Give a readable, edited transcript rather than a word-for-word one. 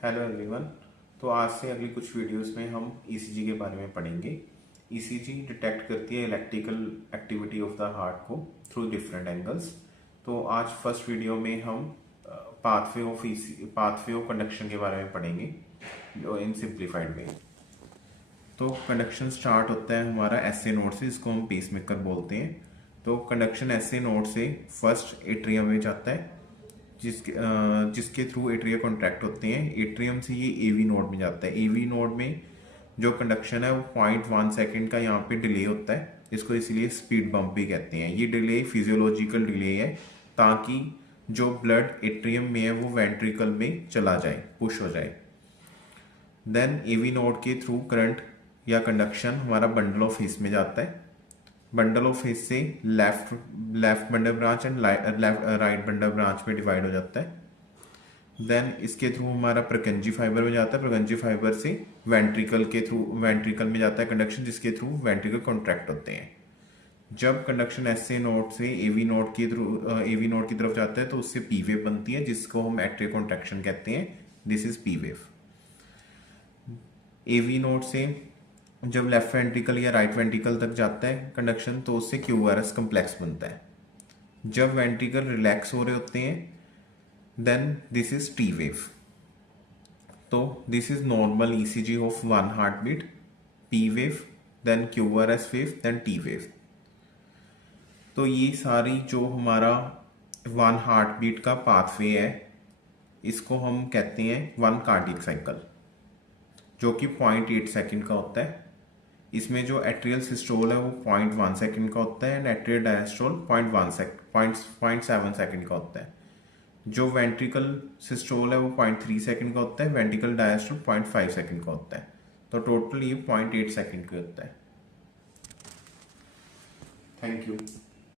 Hello everyone. तो आज से अगली कुछ वीडियोस में हम ईसीजी के बारे में पढ़ेंगे। ईसीजी डिटेक्ट करती है electrical activity of the heart को थ्रू डिफरेंट एंगल्स। तो आज फर्स्ट वीडियो में हम पाथवे ऑफ कंडक्शन के बारे में पढ़ेंगे इन सिंप्लीफाइड वे। तो कंडक्शन स्टार्ट होता है हमारा एसए नोड से, जिसको हम पेसमेकर बोलते हैं। तो कंडक्शन एसए नोड से फर्स्ट एट्रियम में जाता है, जिसके थ्रू एट्रिया कॉन्ट्रैक्ट होते हैं। एट्रियम से ये एवी नोड में जाता है। एवी नोड में जो कंडक्शन है वो 0.1 सेकेंड का यहाँ पे डिले होता है, इसको इसीलिए स्पीड बम्प भी कहते हैं। ये डिले फिजियोलॉजिकल डिले है, ताकि जो ब्लड एट्रियम में है वो वेंट्रिकल में चला जाए, पुश हो जाए। देन एवी नोड के थ्रू करंट या कंडक्शन हमारा बंडल ऑफ हिस में जाता है। बंडल ऑफ हिस से left bundle branch and right bundle branch में डिवाइड हो जाता है। देन इसके थ्रू हमारा प्रकंजी फाइबर में जाता है। प्रकंजी फाइबर से वेंट्रिकल में जाता है कंडक्शन, जिसके थ्रू वेंट्रिकल कॉन्ट्रैक्ट होते हैं। जब कंडक्शन एसए नोड से एवी नोड की तरफ जाता है तो उससे पी वेव बनती है, जिसको हम एट्रियल कॉन्ट्रैक्शन कहते हैं। This is P wave. AV node से जब लेफ्ट वेंट्रिकल या राइट वेंट्रिकल तक जाता है कंडक्शन, तो उससे क्यूआरएस कम्प्लेक्स बनता है। जब वेंट्रिकल रिलैक्स हो रहे होते हैं, then this is T wave. तो this is normal ECG of one heartbeat, P wave, then QRS wave, then T wave. तो ये सारी जो हमारा वन हार्ट बीट का पाथवे है, इसको हम कहते हैं वन कार्डियक साइकिल, जो कि 0.8 सेकेंड का होता है। इसमें जो एट्रियल सिस्टोल है वो 0.1 सेकेंड का होता है एंड एट्रियल डायस्टोल 0.7 सेकेंड का होता है। जो वेंट्रिकल सिस्टोल है वो 0.3 सेकेंड का होता है, वेंट्रिकल डायस्टोल 0.5 सेकेंड का होता है। तो टोटल ये 0.8 सेकेंड का होता है। Thank you.